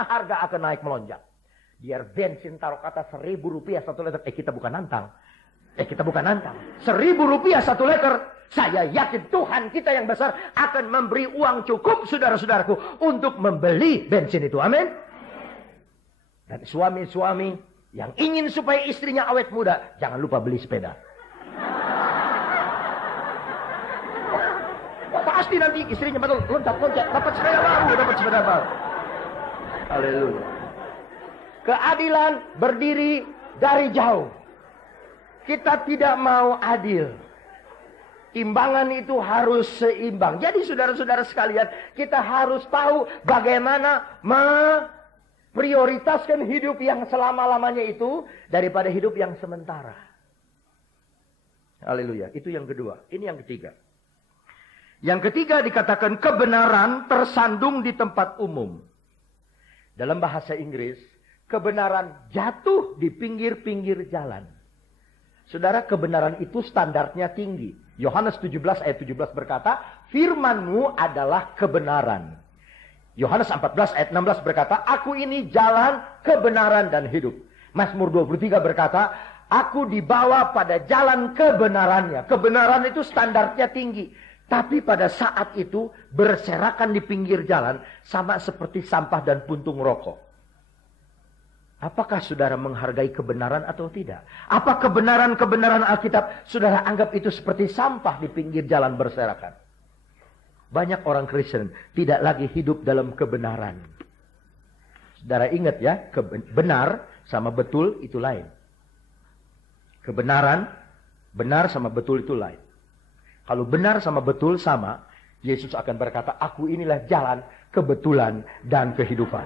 mana harga akan naik melonjak. Biar bensin taruh kata Rp1.000 1 liter. Kita bukan nantang. Rp1.000 1 liter. Saya yakin Tuhan kita yang besar akan memberi uang cukup saudara-saudaraku untuk membeli bensin itu. Amin. Dan suami-suami yang ingin supaya istrinya awet muda, jangan lupa beli sepeda. Pasti nanti istrinya betul loncat-loncat dapat sepeda baru. Haleluya. Keadilan berdiri dari jauh. Kita tidak mau adil. Timbangan itu harus seimbang. Jadi saudara-saudara sekalian, kita harus tahu bagaimana memprioritaskan hidup yang selama-lamanya itu daripada hidup yang sementara. Haleluya. Itu yang kedua. Ini yang ketiga. Yang ketiga dikatakan kebenaran tersandung di tempat umum. Dalam bahasa Inggris, kebenaran jatuh di pinggir-pinggir jalan. Saudara, kebenaran itu standarnya tinggi. Yohanes 17 ayat 17 berkata, firman-Mu adalah kebenaran. Yohanes 14 ayat 16 berkata, aku ini jalan, kebenaran dan hidup. Mazmur 23 berkata, aku dibawa pada jalan kebenarannya. Kebenaran itu standarnya tinggi. Tapi pada saat itu berserakan di pinggir jalan sama seperti sampah dan puntung rokok. Apakah saudara menghargai kebenaran atau tidak? Apa kebenaran-kebenaran Alkitab saudara anggap itu seperti sampah di pinggir jalan berserakan? Banyak orang Kristen tidak lagi hidup dalam kebenaran. Saudara ingat ya, benar sama betul itu lain. Kebenaran, benar sama betul itu lain. Kalau benar sama betul sama, Yesus akan berkata, aku inilah jalan, kebetulan, dan kehidupan.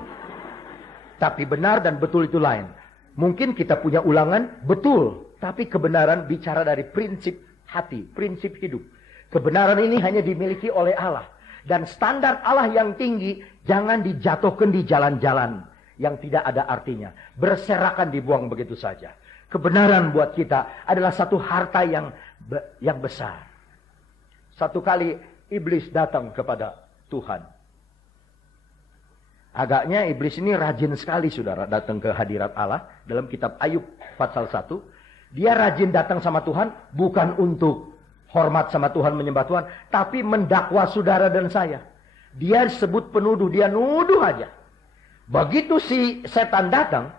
Tapi benar dan betul itu lain. Mungkin kita punya ulangan, betul. Tapi kebenaran bicara dari prinsip hati, prinsip hidup. Kebenaran ini hanya dimiliki oleh Allah. Dan standar Allah yang tinggi, jangan dijatuhkan di jalan-jalan yang tidak ada artinya. Berserakan dibuang begitu saja. Kebenaran buat kita adalah satu harta yang besar. Satu kali iblis datang kepada Tuhan. Agaknya iblis ini rajin sekali saudara datang ke hadirat Allah. Dalam kitab Ayub pasal 1. Dia rajin datang sama Tuhan bukan untuk hormat sama Tuhan, menyembah Tuhan. Tapi mendakwa saudara dan saya. Dia sebut penuduh, dia nuduh aja. Begitu si setan datang,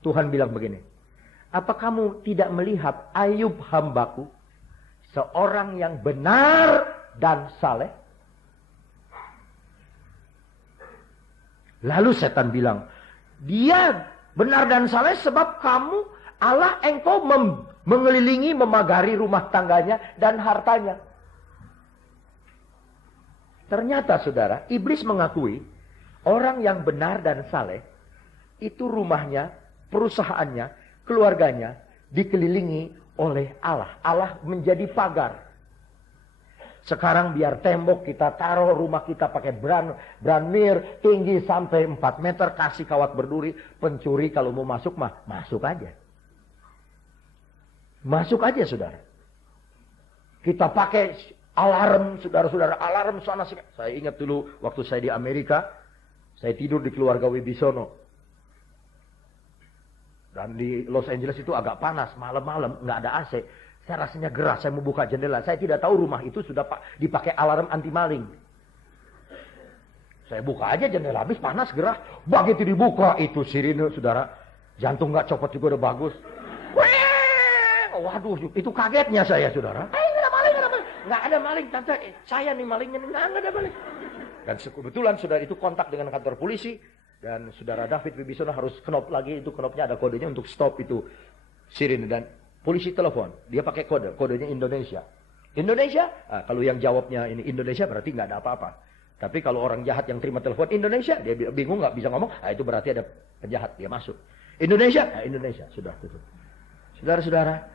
Tuhan bilang begini. Apa kamu tidak melihat Ayub hambaku? Seorang yang benar dan saleh. Lalu setan bilang, dia benar dan saleh sebab kamu, Allah engkau mengelilingi, memagari rumah tangganya dan hartanya. Ternyata saudara, iblis mengakui orang yang benar dan saleh itu rumahnya, perusahaannya, keluarganya dikelilingi oleh Allah. Allah menjadi pagar. Sekarang biar tembok kita taruh rumah kita pakai branmir tinggi sampai 4 meter, kasih kawat berduri, pencuri kalau mau masuk mah masuk aja. Masuk aja saudara. Kita pakai alarm, saudara-saudara, alarm sana sini. Saya ingat dulu waktu saya di Amerika, saya tidur di keluarga Wibisono. Dan di Los Angeles itu agak panas, malam-malam nggak ada AC. Saya rasanya gerah, saya mau buka jendela. Saya tidak tahu rumah itu sudah dipakai alarm anti maling. Saya buka aja jendela, habis panas, gerah. Begitu dibuka, itu sirine, saudara. Jantung nggak copot juga udah bagus. Waduh, itu kagetnya saya, saudara. Nggak ada maling, nggak ada maling. Tante, saya nih malingnya, nggak ada maling. Dan kebetulan saudara itu kontak dengan kantor polisi. Dan saudara David Wibisono harus knop lagi, itu knopnya ada kodenya untuk stop itu sirine. Dan polisi telepon, dia pakai kode, kodenya Indonesia. Indonesia? Nah, kalau yang jawabnya ini Indonesia berarti nggak ada apa-apa. Tapi kalau orang jahat yang terima telepon Indonesia, dia bingung nggak bisa ngomong, nah itu berarti ada penjahat, dia masuk. Indonesia? Nah, Indonesia, sudah tutup. Saudara-saudara,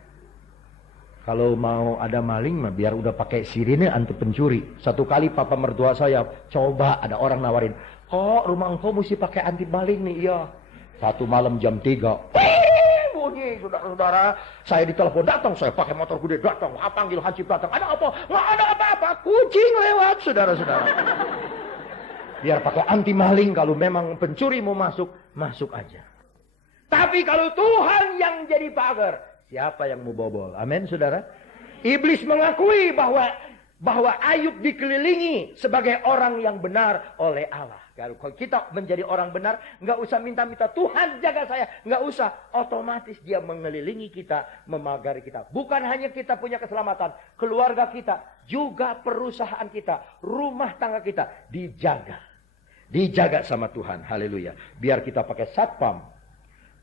kalau mau ada maling, biar udah pakai sirine anti pencuri. Satu kali papa mertua saya, coba ada orang nawarin, kok rumah engkau mesti pakai anti maling nih? Iya. Satu malam jam 3. Bunyi, saudara-saudara, saya ditelepon, datang, saya pakai motor gede, datang, panggil hansip datang, ada apa? Nggak ada apa-apa, kucing lewat, saudara-saudara. Biar pakai anti maling, kalau memang pencuri mau masuk, masuk aja. Tapi kalau Tuhan yang jadi pagar, siapa yang mau bobol? Amin, saudara. Iblis mengakui bahwa Ayub dikelilingi sebagai orang yang benar oleh Allah. Kalau kita menjadi orang benar, nggak usah minta-minta Tuhan jaga saya, nggak usah. Otomatis dia mengelilingi kita, memagari kita. Bukan hanya kita punya keselamatan, keluarga kita, juga perusahaan kita, rumah tangga kita dijaga. Dijaga sama Tuhan. Haleluya. Biar kita pakai satpam.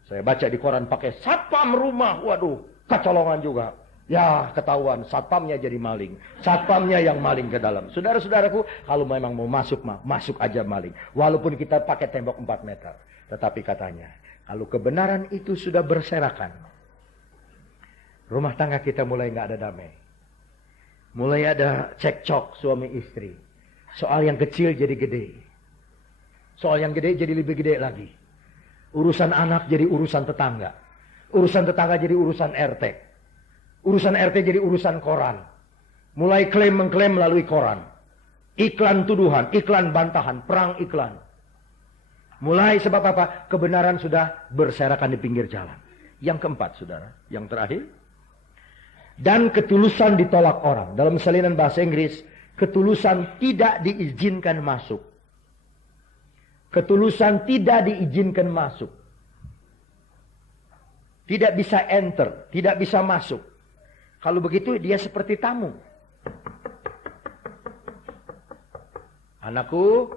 Saya baca di koran pakai satpam rumah. Waduh, kecolongan juga. Ya, ketahuan satpamnya jadi maling. Satpamnya yang maling ke dalam. Saudara-saudaraku, kalau memang mau masuk, masuk aja maling. Walaupun kita pakai tembok 4 meter. Tetapi katanya, kalau kebenaran itu sudah berserakan, rumah tangga kita mulai nggak ada damai. Mulai ada cekcok suami istri. Soal yang kecil jadi gede. Soal yang gede jadi lebih gede lagi. Urusan anak jadi urusan tetangga. Urusan tetangga jadi urusan RT. Urusan RT jadi urusan koran. Mulai mengklaim melalui koran. Iklan tuduhan, iklan bantahan, perang iklan. Mulai sebab apa? Kebenaran sudah berserakan di pinggir jalan. Yang keempat, saudara. Yang terakhir. Dan ketulusan ditolak orang. Dalam salinan bahasa Inggris, ketulusan tidak diizinkan masuk. Ketulusan tidak diizinkan masuk. Tidak bisa enter, tidak bisa masuk. Kalau begitu dia seperti tamu. Anakku,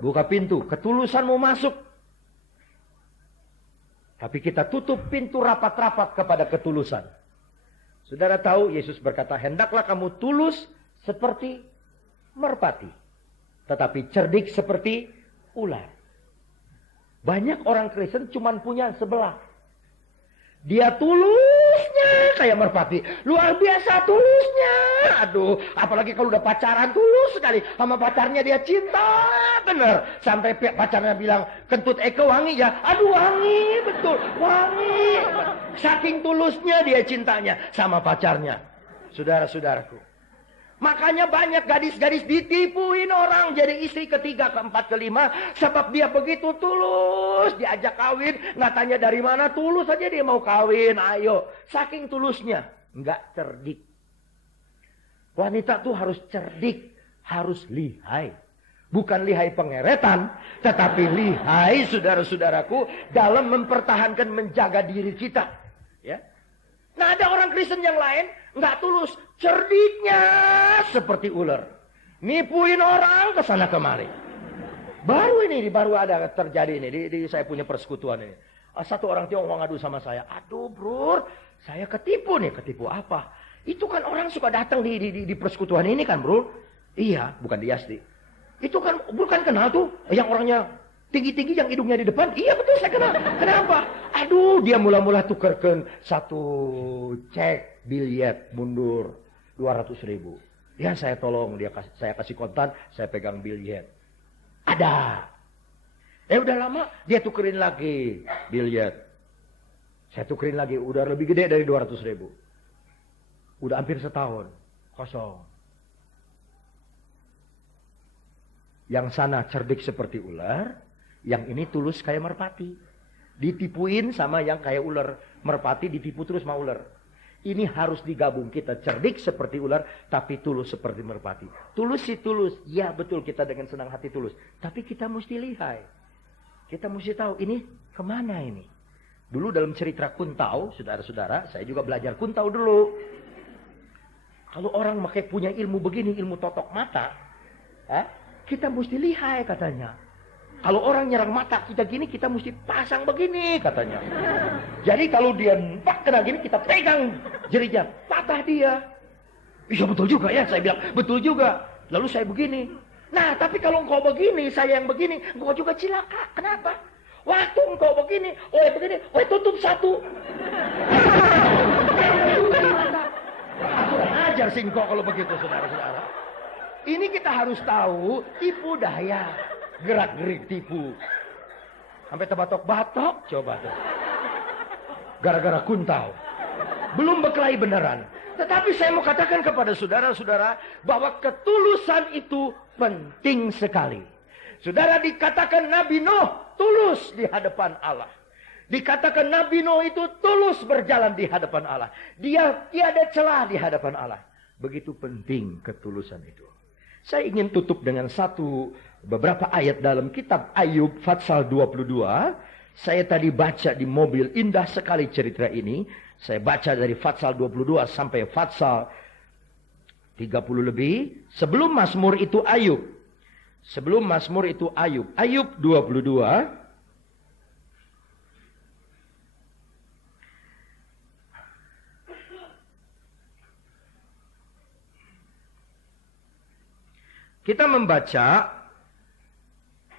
buka pintu. Ketulusan mau masuk. Tapi kita tutup pintu rapat-rapat kepada ketulusan. Saudara tahu Yesus berkata, hendaklah kamu tulus seperti merpati. Tetapi cerdik seperti ular. Banyak orang Kristen cuma punya sebelah. Dia tulusnya kayak merpati. Luar biasa tulusnya. Aduh, apalagi kalau udah pacaran tulus sekali. Sama pacarnya dia cinta. Bener. Sampai pacarnya bilang, kentut Eke wangi ya. Aduh wangi, betul. Wangi. Saking tulusnya dia cintanya sama pacarnya. Saudara-saudaraku. Makanya banyak gadis-gadis ditipuin orang jadi istri ketiga, keempat, kelima. Sebab dia begitu tulus. Diajak kawin. Nggak tanya dari mana. Tulus aja dia mau kawin. Ayo. Saking tulusnya. Nggak cerdik. Wanita tuh harus cerdik. Harus lihai. Bukan lihai pengeretan. Tetapi lihai saudara-saudaraku. Dalam mempertahankan menjaga diri kita. Ya. Nah ada orang Kristen yang lain nggak tulus, cerdiknya seperti ular, nipuin orang ke sana kemari. Baru ada terjadi ini di saya punya persekutuan ini. Satu orang Tionghoa ngadu sama saya, aduh bro, saya ketipu nih. Ketipu apa? Itu kan orang suka datang di persekutuan ini kan bro. Iya, bukan di Yasti. Itu kan bukan kenal tuh yang orangnya tinggi-tinggi yang hidungnya di depan. Iya betul saya kenal. Kenapa? Aduh dia mula-mula tukerkan satu cek biliet mundur 200.000. Ya saya tolong saya kasih kontan, saya pegang biliet. Ada. Udah lama dia tukerin lagi biliet. Saya tukerin lagi udah lebih gede dari 200.000. Udah hampir setahun kosong. Yang sana cerdik seperti ular. Yang ini tulus kayak merpati. Ditipuin sama yang kayak ular. Merpati ditipu terus sama ular. Ini harus digabung. Kita cerdik seperti ular. Tapi tulus seperti merpati. Tulus sih tulus. Ya betul kita dengan senang hati tulus. Tapi kita mesti lihai. Kita mesti tahu ini kemana ini. Dulu dalam cerita Kuntau. Saudara-saudara. Saya juga belajar Kuntau dulu. Kalau orang punya ilmu begini. Ilmu totok mata. Kita mesti lihai katanya. Kalau orang nyerang mata kita gini, kita mesti pasang begini katanya. Jadi kalau dia kena gini, kita pegang jerinya. Patah dia. Iya betul juga ya, saya bilang. Betul juga. Lalu saya begini. Nah, tapi kalau engkau begini, saya yang begini, engkau juga cilaka. Kenapa? Waktu engkau begini, tutup satu. Aku ajar sih engkau kalau begitu, saudara-saudara. Ini kita harus tahu, tipu daya. Gerak-gerik tipu. Sampai terbatok-batok. Coba tuh. Gara-gara Kuntau. Belum berkelahi beneran. Tetapi saya mau katakan kepada saudara-saudara. Bahwa ketulusan itu penting sekali. Saudara, dikatakan Nabi Nuh tulus di hadapan Allah. Dikatakan Nabi Nuh itu tulus berjalan di hadapan Allah. Dia tiada celah di hadapan Allah. Begitu penting ketulusan itu. Saya ingin tutup dengan beberapa ayat dalam kitab Ayub Fatsal 22. Saya tadi baca di mobil, indah sekali cerita ini. Saya baca dari Fatsal 22 sampai Fatsal 30 lebih. Sebelum Mazmur itu Ayub. Ayub 22. Kita membaca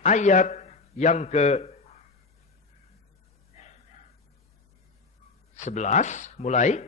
ayat yang ke-11 mulai.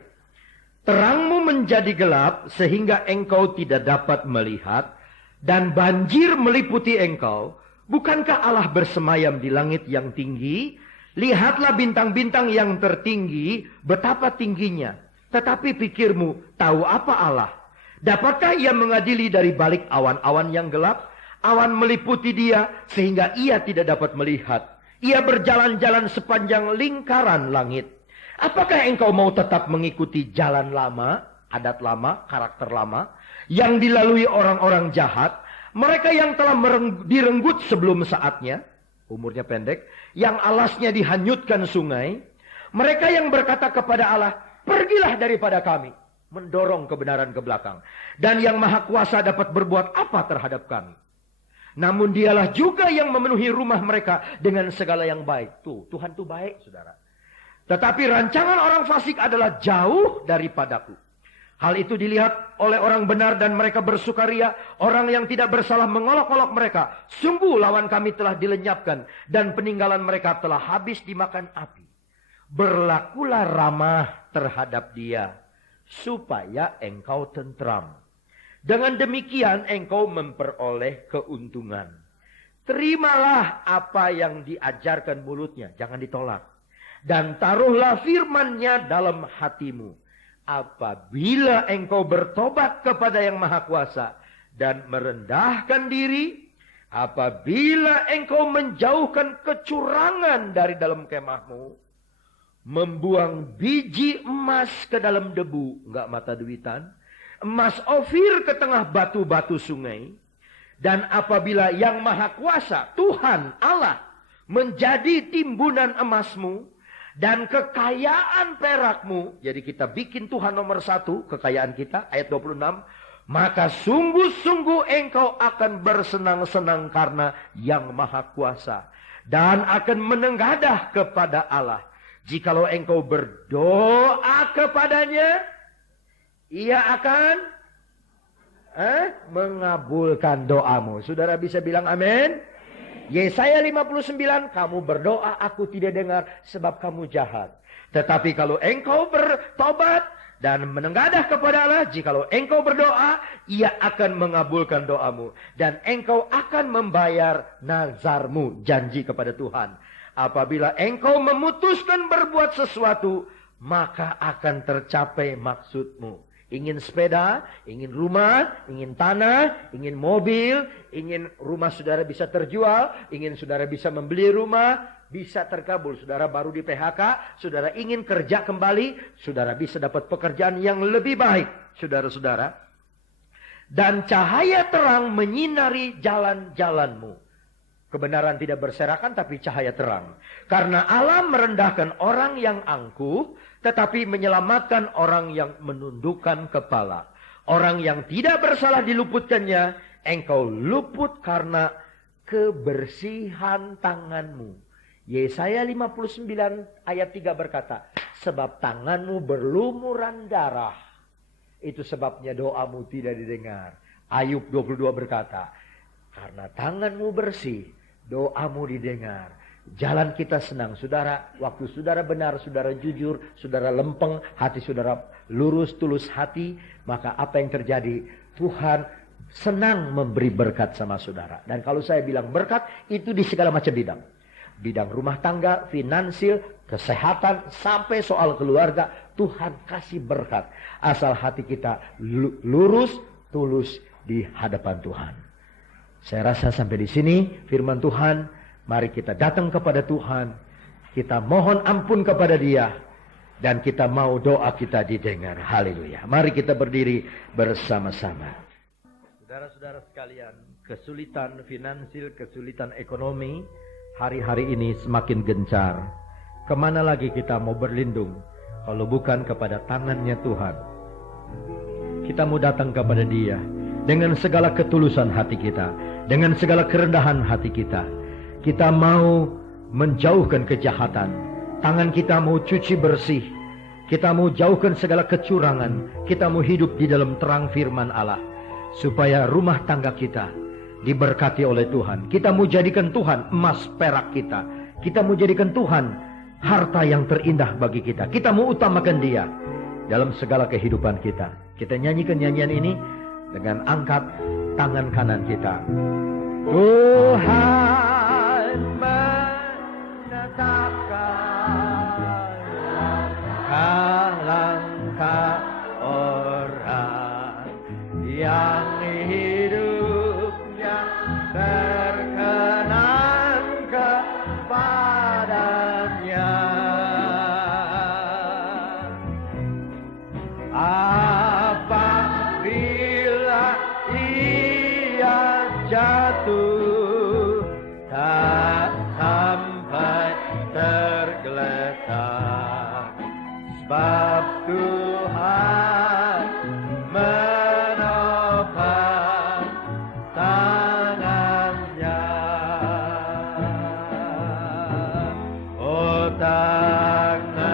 Terangmu menjadi gelap sehingga engkau tidak dapat melihat, dan banjir meliputi engkau. Bukankah Allah bersemayam di langit yang tinggi? Lihatlah bintang-bintang yang tertinggi, betapa tingginya. Tetapi pikirmu, tahu apa Allah? Dapatkah ia mengadili dari balik awan-awan yang gelap? Awan meliputi dia sehingga ia tidak dapat melihat. Ia berjalan-jalan sepanjang lingkaran langit. Apakah engkau mau tetap mengikuti jalan lama, adat lama, karakter lama, yang dilalui orang-orang jahat? Mereka yang telah direnggut sebelum saatnya, umurnya pendek, yang alasnya dihanyutkan sungai. Mereka yang berkata kepada Allah, pergilah daripada kami. Mendorong kebenaran ke belakang. Dan yang maha kuasa dapat berbuat apa terhadap kami? Namun dialah juga yang memenuhi rumah mereka dengan segala yang baik. Tuhan itu baik, saudara. Tetapi rancangan orang fasik adalah jauh daripadaku. Hal itu dilihat oleh orang benar dan mereka bersukaria. Orang yang tidak bersalah mengolok-olok mereka. Sungguh lawan kami telah dilenyapkan dan peninggalan mereka telah habis dimakan api. Berlakulah ramah terhadap dia, supaya engkau tentram. Dengan demikian engkau memperoleh keuntungan. Terimalah apa yang diajarkan mulutnya, jangan ditolak. Dan taruhlah firman-Nya dalam hatimu. Apabila engkau bertobat kepada Yang Maha Kuasa dan merendahkan diri, apabila engkau menjauhkan kecurangan dari dalam kemahmu, membuang biji emas ke dalam debu, enggak mata duitan, emas Ofir ke tengah batu-batu sungai, dan apabila Yang Maha Kuasa, Tuhan Allah, menjadi timbunan emasmu dan kekayaan perakmu, jadi kita bikin Tuhan nomor 1, kekayaan kita, ayat 26, maka sungguh-sungguh engkau akan bersenang-senang karena Yang Maha Kuasa, dan akan menenggadah kepada Allah. Jikalau engkau berdoa kepadanya, ia akan mengabulkan doamu. Saudara bisa bilang amin? Yesaya 59, kamu berdoa aku tidak dengar sebab kamu jahat. Tetapi kalau engkau bertobat dan menenggadah kepada Allah, jikalau engkau berdoa, ia akan mengabulkan doamu. Dan engkau akan membayar nazarmu, janji kepada Tuhan. Apabila engkau memutuskan berbuat sesuatu, maka akan tercapai maksudmu. Ingin sepeda, ingin rumah, ingin tanah, ingin mobil, ingin rumah saudara bisa terjual, ingin saudara bisa membeli rumah, bisa terkabul. Saudara baru di PHK, saudara ingin kerja kembali, saudara bisa dapat pekerjaan yang lebih baik, saudara-saudara. Dan cahaya terang menyinari jalan-jalanmu. Kebenaran tidak berserakan tapi cahaya terang. Karena Allah merendahkan orang yang angkuh, tetapi menyelamatkan orang yang menundukkan kepala. Orang yang tidak bersalah diluputkannya, engkau luput karena kebersihan tanganmu. Yesaya 59 ayat 3 berkata, sebab tanganmu berlumuran darah, itu sebabnya doamu tidak didengar. Ayub 22 berkata, karena tanganmu bersih, doamu didengar. Jalan kita senang, saudara. Waktu saudara benar, saudara jujur, saudara lempeng, hati saudara lurus, tulus hati, maka apa yang terjadi? Tuhan senang memberi berkat sama saudara. Dan kalau saya bilang berkat, itu di segala macam bidang. Bidang rumah tangga, finansial, kesehatan, sampai soal keluarga, Tuhan kasih berkat. Asal hati kita lurus, tulus di hadapan Tuhan. Saya rasa sampai di sini firman Tuhan. Mari kita datang kepada Tuhan. Kita mohon ampun kepada Dia. Dan kita mau doa kita didengar. Haleluya. Mari kita berdiri bersama-sama. Saudara-saudara sekalian, kesulitan finansial, kesulitan ekonomi hari-hari ini semakin gencar. Kemana lagi kita mau berlindung kalau bukan kepada tangannya Tuhan? Kita mau datang kepada Dia dengan segala ketulusan hati kita, dengan segala kerendahan hati kita. Kita mau menjauhkan kejahatan. Tangan kita mau cuci bersih. Kita mau jauhkan segala kecurangan. Kita mau hidup di dalam terang firman Allah, supaya rumah tangga kita diberkati oleh Tuhan. Kita mau jadikan Tuhan emas perak kita. Kita mau jadikan Tuhan harta yang terindah bagi kita. Kita mau utamakan Dia dalam segala kehidupan kita. Kita nyanyikan nyanyian ini dengan angkat tangan kanan kita. Tuhan menetapkan langkah orang yang hidupnya berkenan kepadanya. Apabila ia jatuh, tak sampai tergeletak, sebab Tuhan menopang tangannya. Oh, tangannya,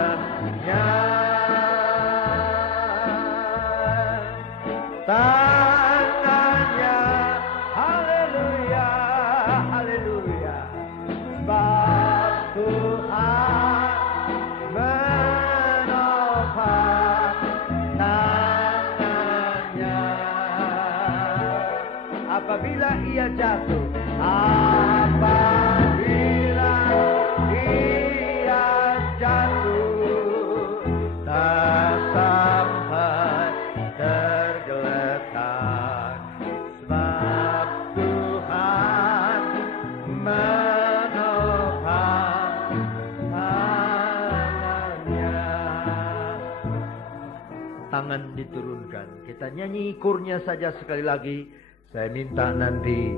tangannya, haleluya, haleluya. Sebab Tuhan menopang tangannya. Apabila ia jatuh, apabila ia jatuh, tak sampai tergeletak, sebab Tuhan menopang tangannya. Tangan diturunkan. Kita nyanyi kurnya saja sekali lagi. Saya minta nanti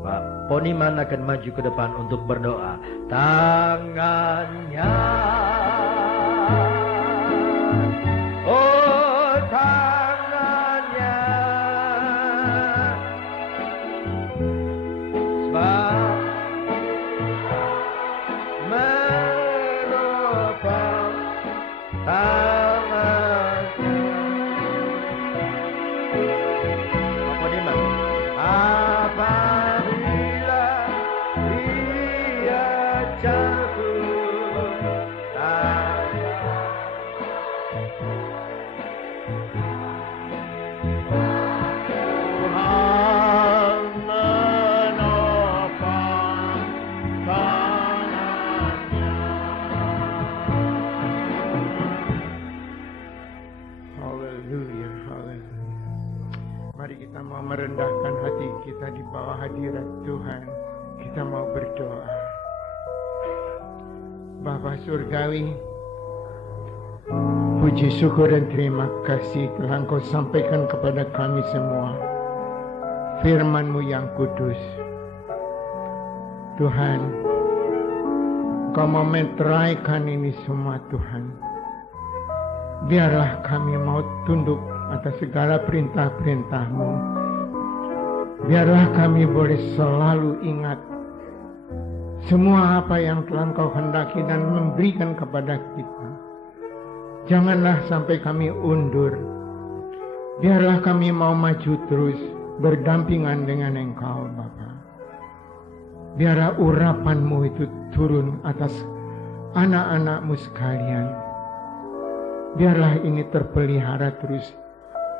Pak Poniman akan maju ke depan untuk berdoa. Tangannya, oh tangannya, sebab menopang tangannya. Pak Poniman, apabila ia jatuh, Tuhan menopang tangannya. Haleluya, haleluya. Mari kita mau merendahkan hati kita di bawah hadirat Tuhan. Kita mau berdoa. Bapa Surgawi, puji syukur dan terima kasih telah Engkau sampaikan kepada kami semua firman-Mu yang kudus. Tuhan, Engkau mau meteraikan ini semua Tuhan. Biarlah kami mau tunduk atas segala perintah-perintah-Mu. Biarlah kami boleh selalu ingat semua apa yang telah Engkau hendaki dan memberikan kepada kita. Janganlah sampai kami undur. Biarlah kami mau maju terus berdampingan dengan Engkau Bapa. Biarlah urapan-Mu itu turun atas anak-anak-Mu sekalian. Biarlah ini terpelihara terus.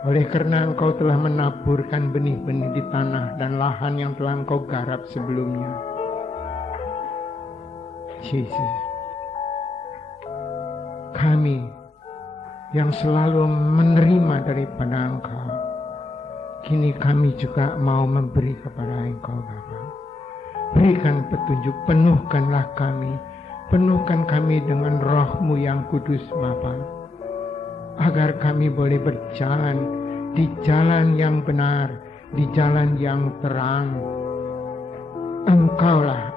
Oleh karena Engkau telah menaburkan benih-benih di tanah dan lahan yang telah Engkau garap sebelumnya. Yesus, kami yang selalu menerima daripada Engkau, kini kami juga mau memberi kepada Engkau Bapa. Berikan petunjuk, penuhkanlah kami, penuhkan kami dengan Roh-Mu yang kudus Bapa, agar kami boleh berjalan di jalan yang benar, di jalan yang terang. Engkaulah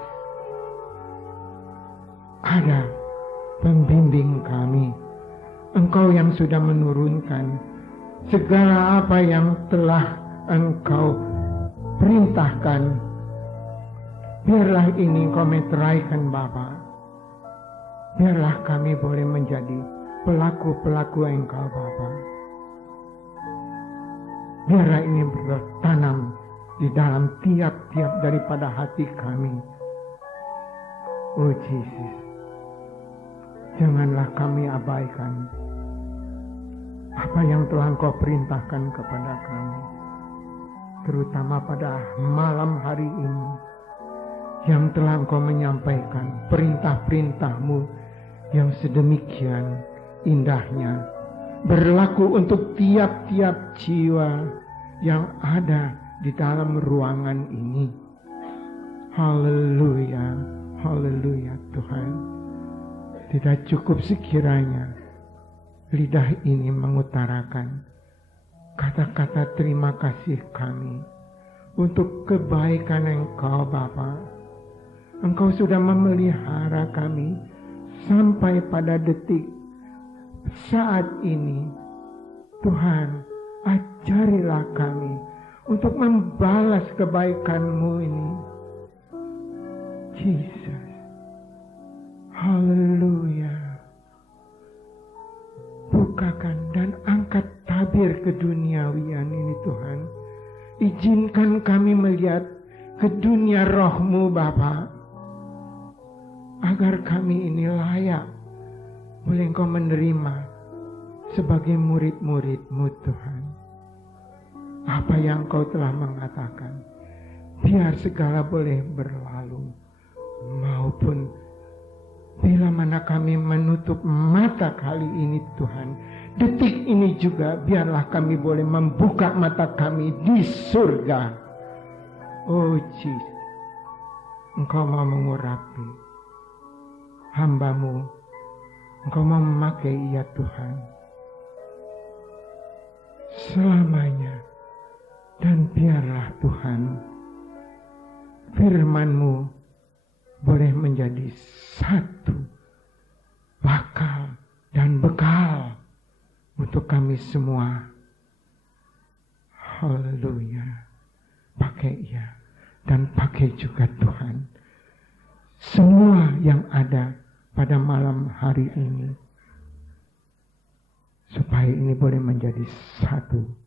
ada pembimbing kami. Engkau yang sudah menurunkan segala apa yang telah Engkau perintahkan. Biarlah ini Engkau meteraikan Bapa. Biarlah kami boleh menjadi pelaku-pelaku Engkau Bapa. Biarlah ini bertanam di dalam tiap-tiap daripada hati kami. Oh Yesus, janganlah kami abaikan apa yang telah Engkau perintahkan kepada kami, terutama pada malam hari ini, yang telah Engkau menyampaikan perintah-perintah-Mu yang sedemikian indahnya, berlaku untuk tiap-tiap jiwa yang ada di dalam ruangan ini. Haleluya, haleluya Tuhan. Tidak cukup sekiranya lidah ini mengutarakan kata-kata terima kasih kami untuk kebaikan Engkau Bapa. Engkau sudah memelihara kami sampai pada detik saat ini. Tuhan, ajarilah kami untuk membalas kebaikan-Mu ini. Yesus, haleluya. Bukakan dan angkat tabir keduniawian ini Tuhan. Izinkan kami melihat ke dunia Roh-Mu Bapa, agar kami ini layak boleh Engkau menerima sebagai murid-murid-Mu Tuhan. Apa yang Engkau telah mengatakan, biar segala boleh berlalu, maupun bila mana kami menutup mata kali ini Tuhan, detik ini juga biarlah kami boleh membuka mata kami di surga. Oh Jesus, Engkau mau mengurapi hamba-Mu, Engkau mau memakai ia Tuhan selamanya. Dan biarlah Tuhan firman-Mu boleh menjadi satu bakal dan bekal untuk kami semua. Haleluya. Pakai ia dan pakai juga Tuhan semua yang ada pada malam hari ini, supaya ini boleh menjadi satu